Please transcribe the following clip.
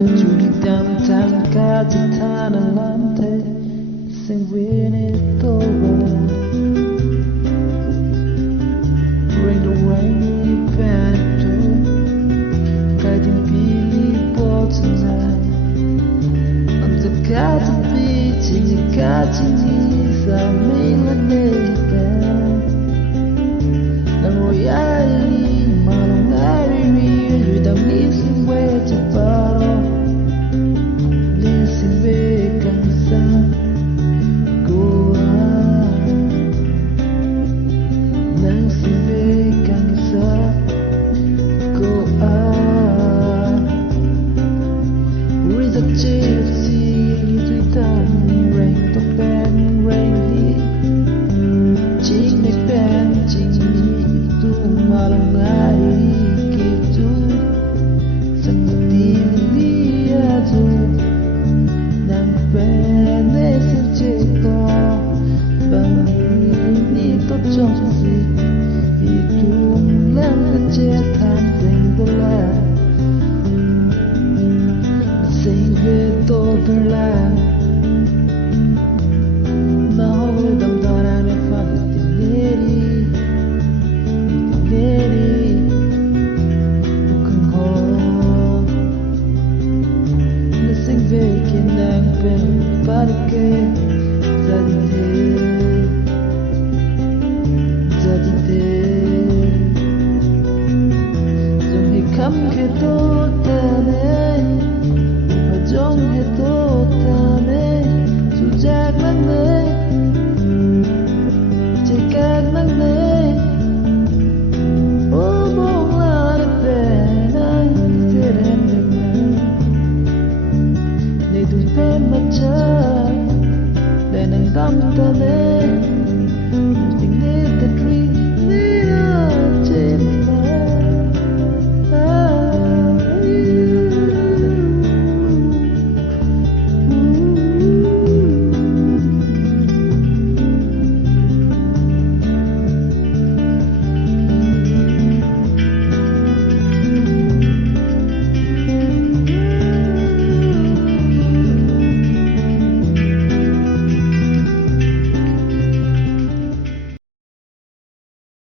Julitam tangka jitana lante sing wini toba bring the rain back to guiding people tonight. I'm the god of beating the god in these melaneta the royalty malongari with a missing way to follow. Dan